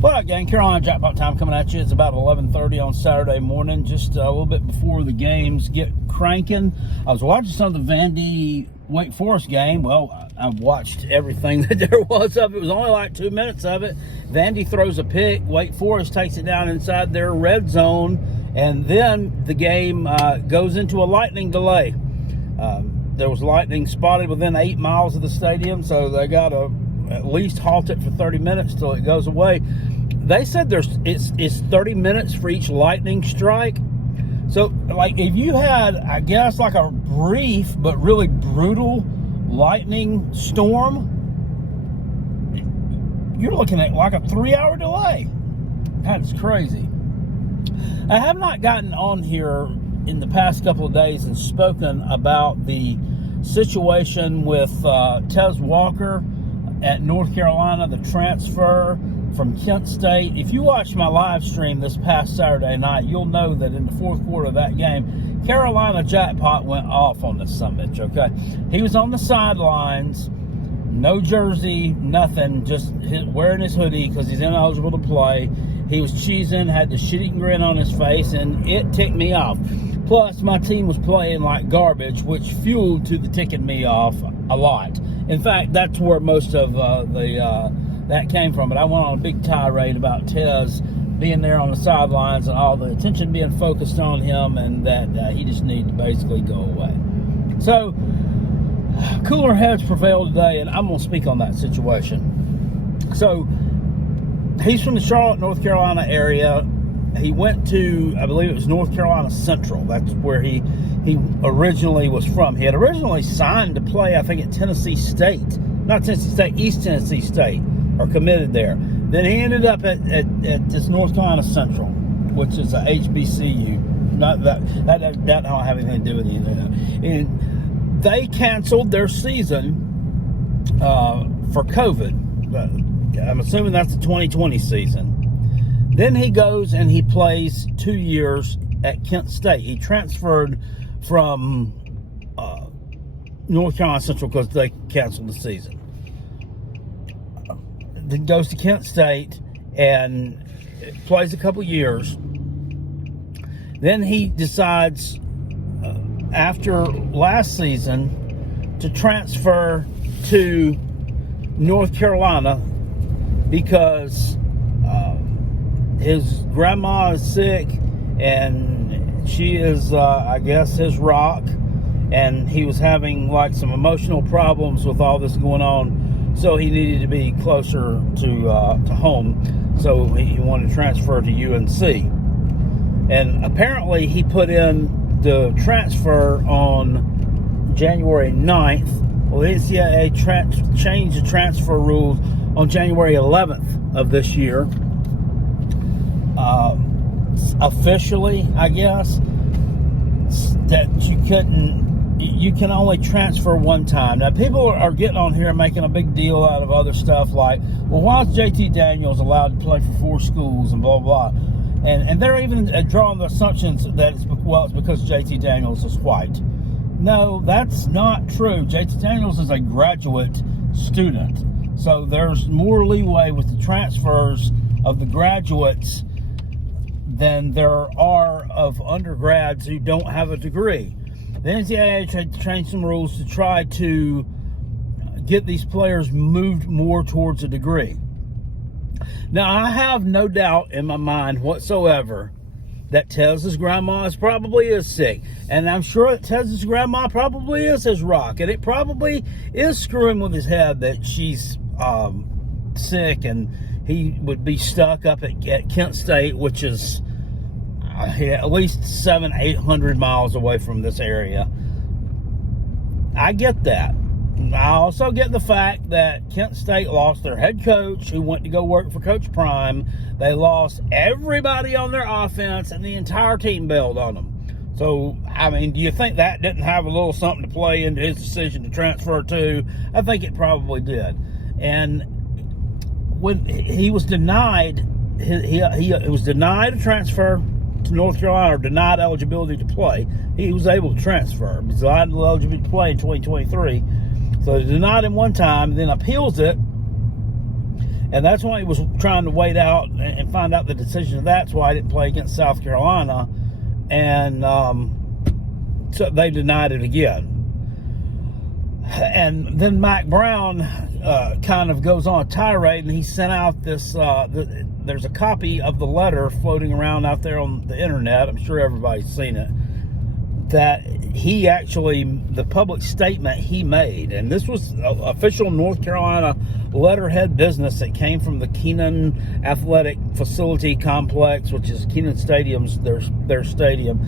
What up, gang? Carolina Jackpot time coming at you. It's about 11:30 on Saturday morning, just a little bit before the games get cranking. I was watching some of the Vandy Wake Forest game. Well, I watched everything that there was of it. It was only like 2 minutes of it. Vandy throws a pick. Wake Forest takes it down inside their red zone, and then the game goes into a lightning delay. There was lightning spotted within 8 miles of the stadium, so they got to at least halt it for 30 minutes till it goes away. They said it's 30 minutes for each lightning strike. So, like, if you had, I guess, like a brief but really brutal lightning storm, you're looking at like a 3-hour delay. That's crazy. I have not gotten on here in the past couple of days and spoken about the situation with Tez Walker at North Carolina, the transfer from Kent State. If you watched my live stream this past Saturday night, you'll know that in the fourth quarter of that game, Carolina Jackpot went off on this summit, okay? He was on the sidelines, no jersey, nothing, just wearing his hoodie because he's ineligible to play. He was cheesing, had the shit-eating grin on his face, and it ticked me off. Plus, my team was playing like garbage, which fueled to the ticking me off a lot. In fact, that's where most of that came from. But I went on a big tirade about Tez being there on the sidelines and all the attention being focused on him, and that he just needed to basically go away. So, cooler heads prevailed today, and I'm going to speak on that situation. So, he's from the Charlotte, North Carolina area. He went to, I believe it was North Carolina Central. That's where he originally was from. He had originally signed to play, I think, at Tennessee State. Not Tennessee State, East Tennessee State, or committed there. Then he ended up at this North Carolina Central, which is a HBCU. Not that don't have anything to do with anything. And they canceled their season for COVID. I'm assuming that's the 2020 season. Then he goes and he plays 2 years at Kent State. He transferred from North Carolina Central because they canceled the season. Then goes to Kent State and plays a couple years. Then he decides after last season to transfer to North Carolina because his grandma is sick and she is, I guess, his rock, and he was having like some emotional problems with all this going on, so he needed to be closer to home, so he wanted to transfer to UNC. And apparently he put in the transfer on January 9th. Well, the NCAA changed the transfer rules on January 11th of this year. Officially, I guess, that you can only transfer one time. Now, people are getting on here and making a big deal out of other stuff like, well, why is JT Daniels allowed to play for 4 schools and blah, blah, blah. And they're even drawing the assumptions that it's because JT Daniels is white. No, that's not true. JT Daniels is a graduate student. So there's more leeway with the transfers of the graduates than there are of undergrads who don't have a degree. The NCAA changed some rules to try to get these players moved more towards a degree. Now, I have no doubt in my mind whatsoever that Tez's grandma probably is sick. And I'm sure that Tez's grandma probably is his rock. And it probably is screwing with his head that she's sick and he would be stuck up at Kent State, which is at least 700-800 miles away from this area. I get that. I also get the fact that Kent State lost their head coach, who went to go work for Coach Prime. They lost everybody on their offense, and the entire team bailed on them. So, I mean, do you think that didn't have a little something to play into his decision to transfer to? I think it probably did. And when he was denied, he was denied a transfer to North Carolina, or denied eligibility to play. He was able to transfer. He was denied eligibility to play in 2023. So they denied him one time, then appeals it, And that's why he was trying to wait out and find out the decision. That's why I didn't play against South Carolina. And so they denied it again. And then Mack Brown kind of goes on a tirade, and he sent out this, there's a copy of the letter floating around out there on the internet. I'm sure everybody's seen it. That he actually, the public statement he made, and this was official North Carolina letterhead business that came from the Kenan Athletic Facility Complex, which is Kenan Stadium's their stadium,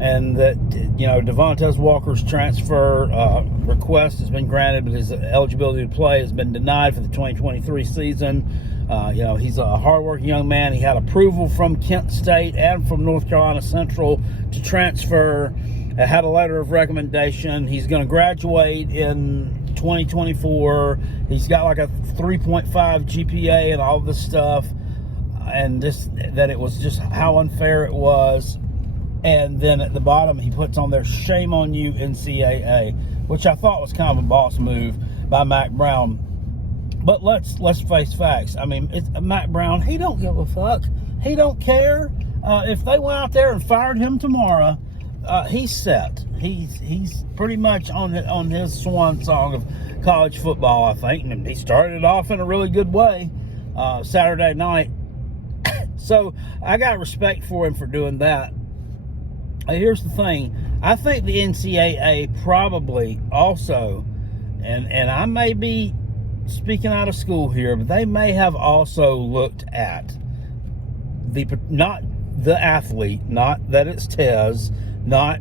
and that, you know, Tez Walker's transfer request has been granted, but his eligibility to play has been denied for the 2023 season. You know, he's a hardworking young man. He had approval from Kent State and from North Carolina Central to transfer. Had a letter of recommendation. He's going to graduate in 2024. He's got like a 3.5 GPA and all this stuff. And just that it was just how unfair it was. And then at the bottom, he puts on there, "Shame on you, NCAA," which I thought was kind of a boss move by Mack Brown. But let's face facts. I mean, it's Mack Brown. He don't give a fuck. He don't care. If they went out there and fired him tomorrow, he's set. He's pretty much on his swan song of college football, I think. And he started off in a really good way Saturday night. So I got respect for him for doing that. Here's the thing. I think the NCAA probably also, and I may be speaking out of school here, but they may have also looked at not the athlete, not that it's Tez, not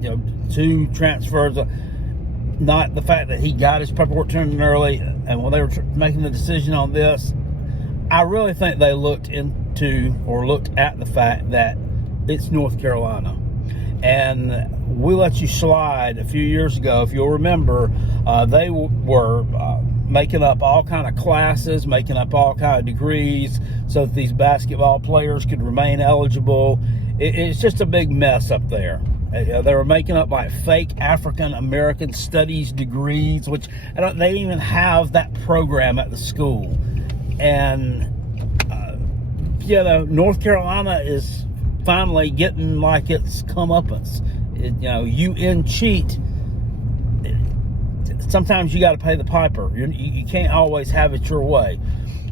you know, 2 transfers, not the fact that he got his paperwork turned in early, and when they were making the decision on this, I really think they looked at the fact that it's North Carolina. And we let you slide a few years ago, if you'll remember. They were making up all kind of classes, making up all kind of degrees so that these basketball players could remain eligible. It's just a big mess up there. They were making up like fake African American studies degrees, which they didn't even have that program at the school. And you know, North Carolina is finally getting like it's comeuppance. You know, UN cheat. Sometimes you got to pay the piper. You can't always have it your way.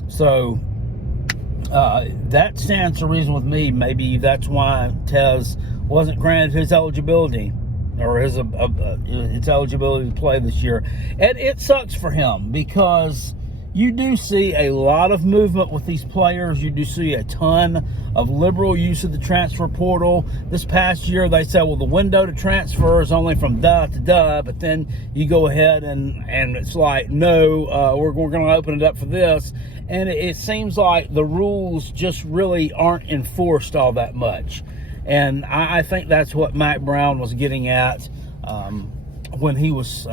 So that stands to reason with me. Maybe that's why Tez wasn't granted his eligibility, or his eligibility to play this year. And it sucks for him, because you do see a lot of movement with these players. You do see a ton of liberal use of the transfer portal. This past year, they said, well, the window to transfer is only from duh to duh, but then you go ahead and it's like, no, we're going to open it up for this. And it seems like the rules just really aren't enforced all that much. And I think that's what Mack Brown was getting at when he was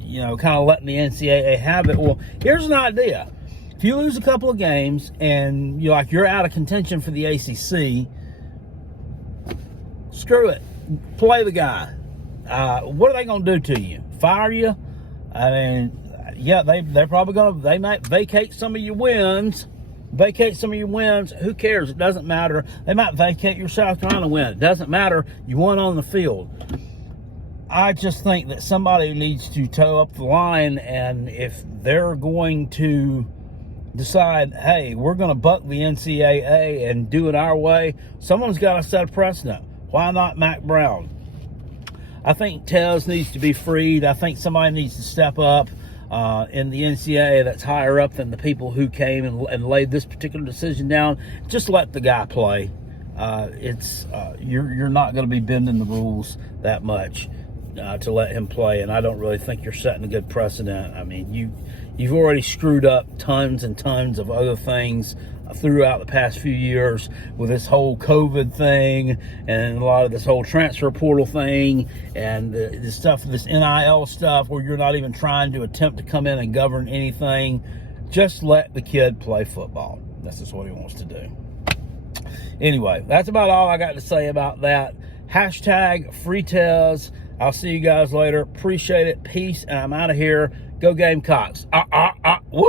you know, kind of letting the NCAA have it. Well, here's an idea. If you lose a couple of games and you're out of contention for the ACC, screw it. Play the guy. What are they going to do to you? Fire you? I mean, yeah, they're probably going to, they might vacate some of your wins. Who cares? It doesn't matter. They might vacate your South Carolina win. It doesn't matter. You won on the field. I just think that somebody needs to toe up the line, and if they're going to decide, hey, we're going to buck the NCAA and do it our way, someone's got to set a precedent. Why not Mack Brown? I think Tez needs to be freed. I think somebody needs to step up in the NCAA that's higher up than the people who came and laid this particular decision down. Just let the guy play. You're not going to be bending the rules that much to let him play, and I don't really think you're setting a good precedent. I mean, you've already screwed up tons and tons of other things throughout the past few years with this whole COVID thing and a lot of this whole transfer portal thing and this stuff, this NIL stuff, where you're not even trying to attempt to come in and govern anything. Just let the kid play football. That's just what he wants to do. Anyway, that's about all I got to say about that. #FreeTez. I'll see you guys later. Appreciate it. Peace, and I'm out of here. Go Gamecocks. Woo!